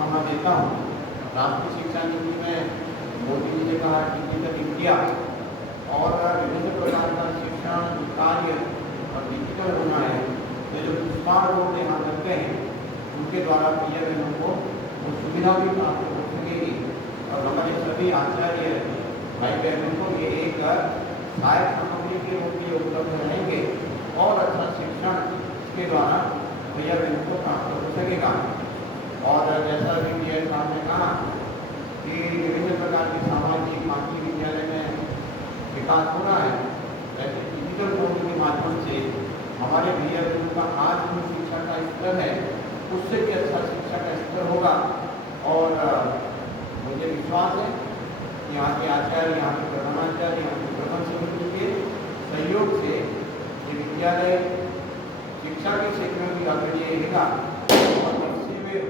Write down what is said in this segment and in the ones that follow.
शुभकामना देता हूँ। राष्ट्रीय शिक्षा नीति में मोदी जी ने कहा डिजिटल इंडिया और विभिन्न प्रकार का शिक्षण कार्य और डिजिटल होना है। ये जो स्मार्ट बोर्ड यहाँ लग गए हैं उनके द्वारा भैया बहनों को वो सुविधा भी प्राप्त हो सकेगी और हमारे सभी आचार्य भाई बहनों को ये एक सहायक सामग्री के रूप में उपलब्ध रहेंगे और अच्छा शिक्षण इसके द्वारा भैया बहनों को प्राप्त हो सकेगा। और जैसा कि मेरे साहब ने कहा कि विभिन्न प्रकार के सामाजिक मानवीय विद्यालय में विकास हो रहा है, ऐसे डिजिटल बोर्ड के माध्यम से हमारे भैया बहनों का आज जो शिक्षा का स्तर है उससे भी अच्छा शिक्षा का स्तर होगा। और मुझे विश्वास है यहाँ के आचार्य, यहाँ के प्रधानाचार्य, यहाँ के प्रबंध समिति के सहयोग से ये विद्यालय शिक्षा के क्षेत्र में भी अग्रणी रहेगा और भविष्य में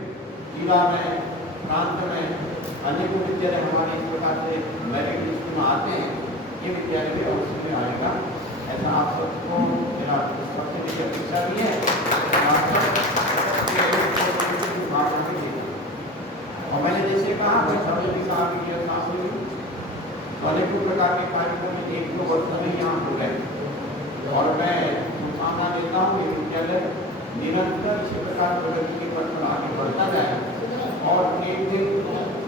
जिला में, प्रांत में अनेकों विद्यालय हमारे इस प्रकार से मेरिट लिस्ट में आते हैं, ये विद्यालय भी भविष्य में आएगा। ऐसा आप सबको मेरा सबसे बड़ी अपेक्षा भी है। और मैंने जैसे कहा सभी भी कहा कि अनेकों प्रकार के कार्यक्रम एक दो वर्ष में यहाँ हो गए और मैं शुभकामना देता हूँ ये विद्यालय निरंतर इसी प्रकार प्रगति के पथ पर आगे बढ़ता जाए और एक दिन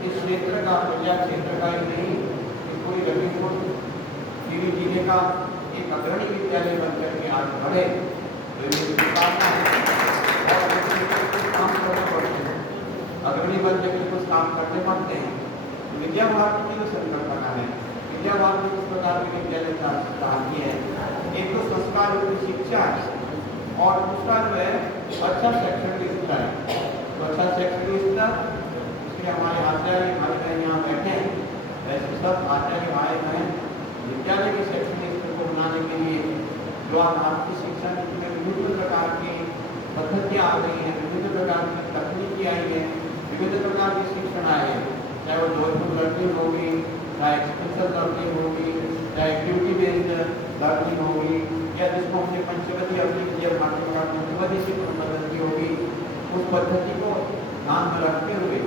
इस क्षेत्र का, प्रजा क्षेत्र का ही नहीं कि कोई लखीमपुर खीरी जिले का एक अग्रणी विद्यालय बनकर के आगे बढ़े। तो ये शुभकामना है और काम करना पड़ते हैं, अग्रणी बनने के कुछ काम करने पड़ते हैं। विद्या भारती की जो संकल्पना है, विद्या भारती किस प्रकार के विद्यालय चाहती है, एक तो संस्कार युक्त शिक्षा है और दूसरा जो है अच्छा शैक्षणिक स्तर है। तो अच्छा शैक्षणिक स्तर इसलिए हमारे आचार्य भाई बहन यहाँ बैठे हैं, वैसे सब आचार्य भाई बहन विद्यालय के शैक्षणिक स्तर को बनाने के लिए जो आज भारतीय शिक्षा नीति में विभिन्न प्रकार की पद्धतियाँ आ गई हैं, विभिन्न प्रकार की तकनीकी आई है, विभिन्न प्रकार की शिक्षण आए हैं, चाहे वो जोधपुर लर्निंग होगी, चाहे एक्सपेंशन लर्निंग होगी, चाहे एक्टिविटी बेस्ड लर्निंग होगी या जिसको हमने पंचवती अपनी विद्या भारती का पंचवती शिक्षण पद्धति होगी, उस पद्धति को ध्यान में रखते हुए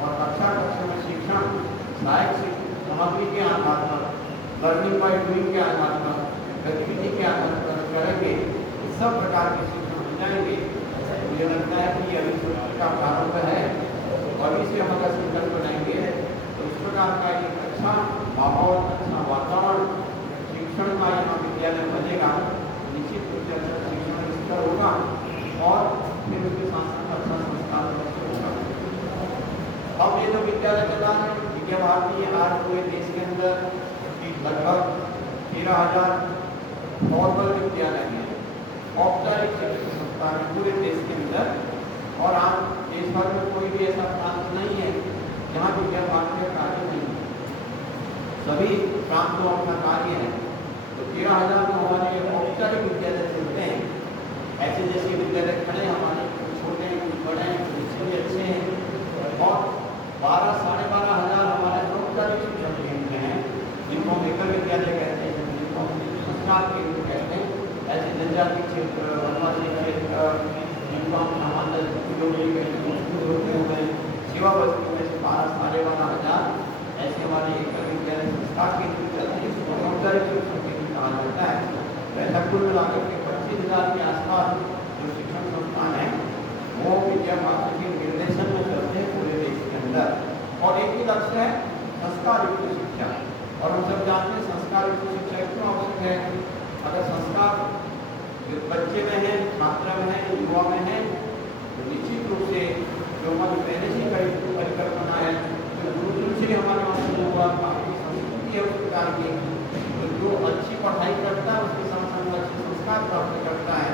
और कक्षा में शिक्षण सहायक सामग्री के आधार पर, लर्निंग बाय डूइंग के आधार पर, गतिविधि के आधार पर करेंगे, सब प्रकार के शिक्षण हो जाएंगे। मुझे लगता है कि अभी का प्रारंभ है और अभी से हम अगर संकल्प बनाएंगे तो इस प्रकार का एक अच्छा माहौल, अच्छा वातावरण शिक्षण का यहाँ विद्यालय बनेगा, निश्चित रूप से अच्छा शिक्षण स्तर होगा और फिर उसके साथ साथ अच्छा संस्कार होगा। अब ये जो विद्यालय चला है विद्या भारती आज पूरे देश के अंदर लगभग 13,000 फॉर्मल विद्यालय हैं, औपचारिक शिक्षण संस्थान है पूरे देश के अंदर। और आज देश भर में कोई भी ऐसा प्रांत नहीं है जहाँ विद्या भारती का कार्य नहीं है, सभी प्रांतों अपना कार्य है। तो 13,000 में हमारे औपचारिक विद्यालय चलते हैं, ऐसे जैसे विद्यालय खड़े हमारे छोटे हैं, कुछ बड़े हैं, कुछ भी अच्छे हैं और 12,500 हमारे औपचारिक शिक्षण केंद्र हैं जिनको हम एकल विद्यालय कहते हैं, जिनको हम संस्कार केंद्र कहते हैं। ऐसे जनजाति क्षेत्र, वनवासी क्षेत्र, जिनको हम सामान्य सेवा बस्ती में 12,500 ऐसे हमारे एकल विद्यालय संस्कार केंद्र चलते हैं, जिसको औपचारिक शिक्षण केंद्र कहा जाता है। वैसा कुल मिलाकर के 25,000 के आसपास जो शिक्षण संस्थान है वो विद्या भारती के निर्देशन में चलते हैं पूरे देश के अंदर। और एक ही लक्ष्य है संस्कार युक्त शिक्षा। और हम सब जानते हैं संस्कार युक्त शिक्षा क्यों आवश्यक है। अगर संस्कार बच्चे में है, छात्र में है, युवा में है तो निश्चित रूप से जो हमारी पहले से परिकल्पना है, जो गुरुकुल से हमारे वहाँ हुआ काफी संस्कृति है उस प्रकार की, तो जो अच्छी पढ़ाई करता है उसके साथ साथ अच्छे संस्कार प्राप्त करता है।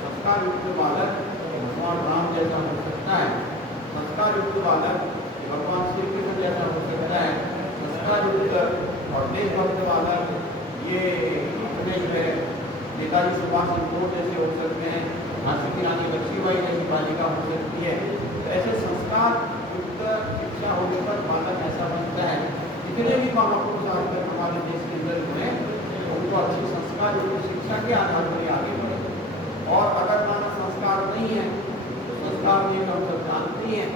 संस्कार युक्त बालक भगवान राम जैसा हो सकता है, संस्कार युक्त बालक भगवान श्री कृष्ण जैसा हो सकता है, संस्कार युक्त और देशभक्त बालक ये अपने जो है नेताजी सुभाष चंद्र बोस जैसे हो सकते हैं, झांसी की रानी लक्ष्मीबाई जैसी बालिका हो सकती है। तो ऐसे संस्कार युक्त शिक्षा होने पर बालक ऐसा बनता है। जितने भी महापुरुष आज तक हमारे देश के अंदर हुए उनको अच्छे संस्कार युक्त शिक्षा के आधार पर आगे बढ़े। और अगर माना संस्कार नहीं है तो संस्कार नहीं, हम सब जानते हैं,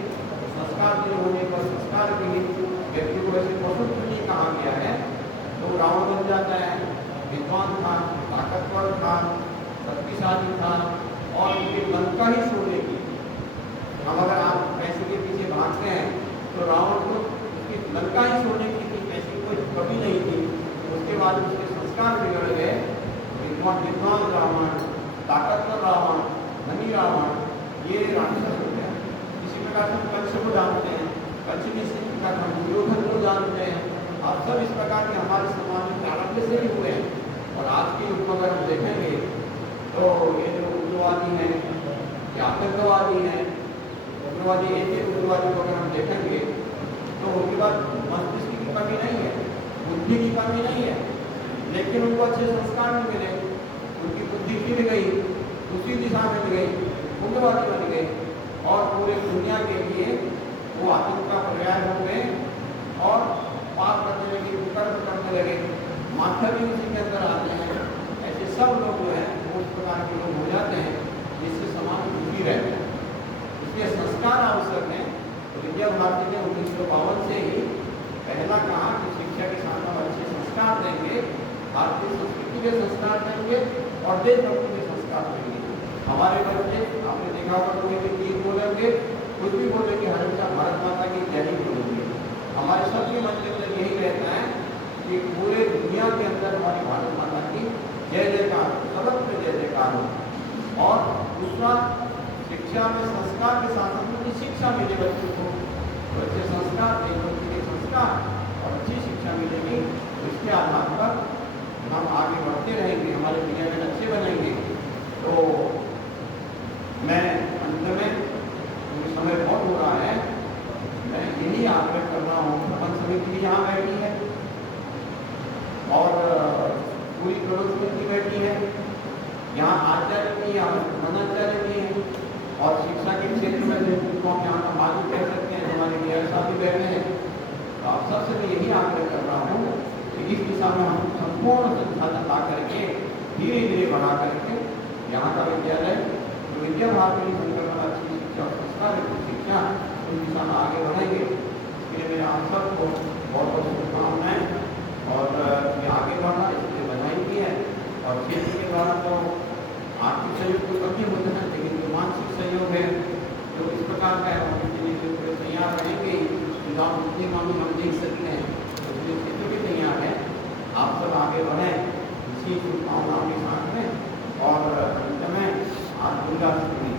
संस्कार संस्कार के लिए व्यक्ति को ऐसे पशु क्यों नहीं कहा गया है। तो रावण बन जाता है, विद्वान था, ताकतवर था, शक्तिशाली था और उनके लंका ही छोड़ने की। हम अगर आप पैसे के पीछे भागते हैं तो रावण को उसकी लंका ही छोड़ने की थी, ऐसी कोई कमी नहीं थी। उसके बाद उसके संस्कार बिगड़ गए। विद्वान रावण, ताकतवर रावण, धनी रावण, ये राक्षस हो गया। इसी प्रकार से कंस को जानते हैं, कंस की स्थिति का हम दुर्योधन को जानते हैं। आप सब इस प्रकार के हमारे समाज में प्रारंभ से ही हुए हैं। और आज के युग में अगर हम देखेंगे तो ये जो उग्रवादी हैं, ये आतंकवादी हैं, उग्रवादी ऐसे उग्रवादी को अगर हम देखेंगे तो उनके पास मस्तिष्क की कमी नहीं है, बुद्धि की कमी नहीं है, लेकिन उनको अच्छे संस्कार नहीं मिले, उनकी बुद्धि गिर गई, उसी दिशा में गई, उग्रवादी बन गए और पूरे दुनिया के लिए वो आतंक का पर्याय हो गए और पाप करने लगे, कुकर्म करने लगे, माथा भी उसी के अंदर आते हैं। ऐसे सब लोग जो है वो उस प्रकार के लोग हो जाते हैं जिससे समाज दुखी रहता है। इसलिए संस्कार आवश्यक है। तो विद्या भारती ने 1952 से ही पहला कहा कि शिक्षा के साथ हम अच्छे संस्कार देंगे, भारतीय संस्कृति के संस्कार देंगे और देशभक्ति के संस्कार देंगे। हमारे बच्चे आपने देखा होगा कोई भी गीत बोलेंगे, कुछ भी बोलेंगे, हमेशा भारत माता की जय ही बोलेंगे। हमारे सबके मन के अंदर यही रहता है कि पूरे दुनिया के अंदर हमारी भारत माता की जय जयकार, सर्वत्र जय जयकार हो। और दूसरा, शिक्षा में संस्कार के साथ उनकी शिक्षा मिले बच्चों को, तो अच्छे संस्कार, देशभक्ति के संस्कार और अच्छी शिक्षा मिलेगी। तो इसके आधार पर हम आगे बढ़ते रहेंगे, हमारे विद्यालय अच्छे बनेंगे। तो मैं अंत में, क्योंकि समय बहुत हो रहा है, मैं यही आग्रह कर रहा हूँ। प्रबंध समिति भी यहाँ बैठी है और पूरी प्रबंध समिति बैठी है, यहाँ आचार्य भी, यहाँ प्रधानाचार्य भी है और शिक्षा के क्षेत्र में जिनको हम यहाँ का मालिक कह सकते हैं, हमारे डीआर साहब भी बैठे हैं। तो आप सबसे मैं यही आग्रह कर रहा हूँ कि इस दिशा में हम संपूर्ण संसाधन ला करके धीरे धीरे बढ़ा करके यहाँ का विद्यालय जो विद्या भारती संकल्पना अच्छी शिक्षा और संस्कार शिक्षा उस दिशा में आगे बढ़ेंगे। इसके लिए मेरे आप सबको बहुत बहुत शुभकामनाएं और ये आगे बढ़ना, इसलिए बधाई भी है। और क्षेत्र के द्वारा तो आर्थिक सहयोग तो कभी होता है, लेकिन जो मानसिक सहयोग है जो इस प्रकार का है, हम तैयार रहेंगे। चुनाव जितने मामले हम देख सकते हैं, उसमें क्षेत्र भी तैयार है। आप सब आगे बढ़ें इसी शुभकामनाओं के साथ में। और अंत में आज दुर्गाष्टमी,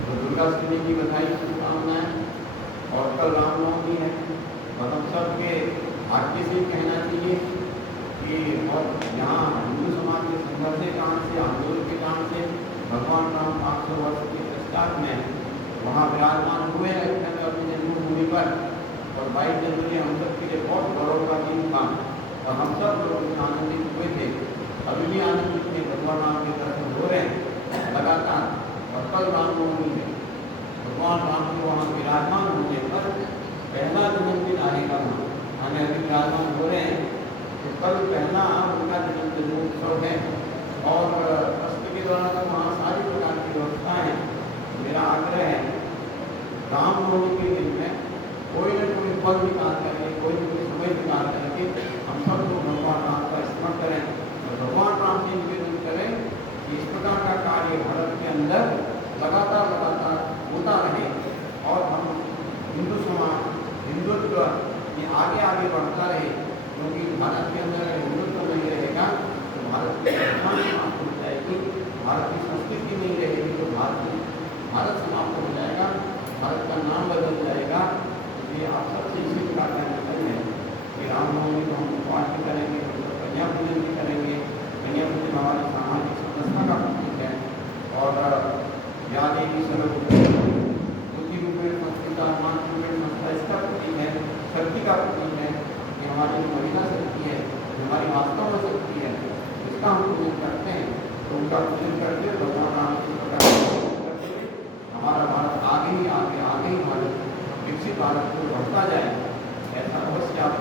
तो दुर्गाष्टमी की बधाई, शुभकामनाएं। और कल रामनवमी है और हम सबके भाग्य से कहना चाहिए कि और यहाँ हिंदू समाज के संघर्ष के कारण से, आंदोलन के कारण से भगवान राम 500 वर्ष के पश्चात में वहाँ विराजमान हुए अपनी जन्मभूमि पर। और 22 जनवरी हम सब के लिए बहुत गौरव का दिन था और हम सब लोग उसमें आनंदित हुए थे, अभी भी आनंदित थे। भगवान राम के दर्शन हो रहे हैं लगातार। और कल रामनवमी है, भगवान राम के वहाँ विराजमान होने पर पहला जन्मदिन आएगा, हमें अभी विराजमान हो रहे हैं। तो कल पहला उनका जन्मोत्सव है और ट्रस्ट के द्वारा तो वहाँ सारी प्रकार की व्यवस्थाएँ हैं। मेरा आग्रह है रामनवमी के दिन में कोई न कोई पल निकाल करके, कोई न कोई समय निकाल करके हम सब लोग भगवान राम का स्मरण करें और भगवान राम से निवेदन करें कि इस प्रकार का कार्य भारत के अंदर लगातार होता रहे और हम हिंदू समाज, हिंदुत्व ये आगे बढ़ता रहे। क्योंकि भारत के अंदर अगर हिंदुत्व नहीं रहेगा तो भारत की संस्कृति समाप्त हो जाएगी, भारत की संस्कृति नहीं रहेगी तो भारत समाप्त हो जाएगा, भारत का नाम बदल जाएगा। इसलिए आप सबसे इसी प्रकार कहना चाहिए कि रामनवमी को हम उपवास भी करेंगे, कन्या पूजन भी करेंगे। कन्या पूजन हमारी सामाजिक संस्था का प्रतीक है और या देवी बुद्धि रूपेण संस्कृता, मानस रूपेण संस्था इसका प्रतीक है, शक्ति का प्रतीक है कि हमारी जो महिला शक्ति है, हमारी वास्तव में शक्ति है, इसका हम पूजन करते हैं। तो उनका पूजन करके भगवान राम की हमारा भारत आगे ही भारत विकसित भारत को बढ़ता जाए, ऐसा अवश्य आप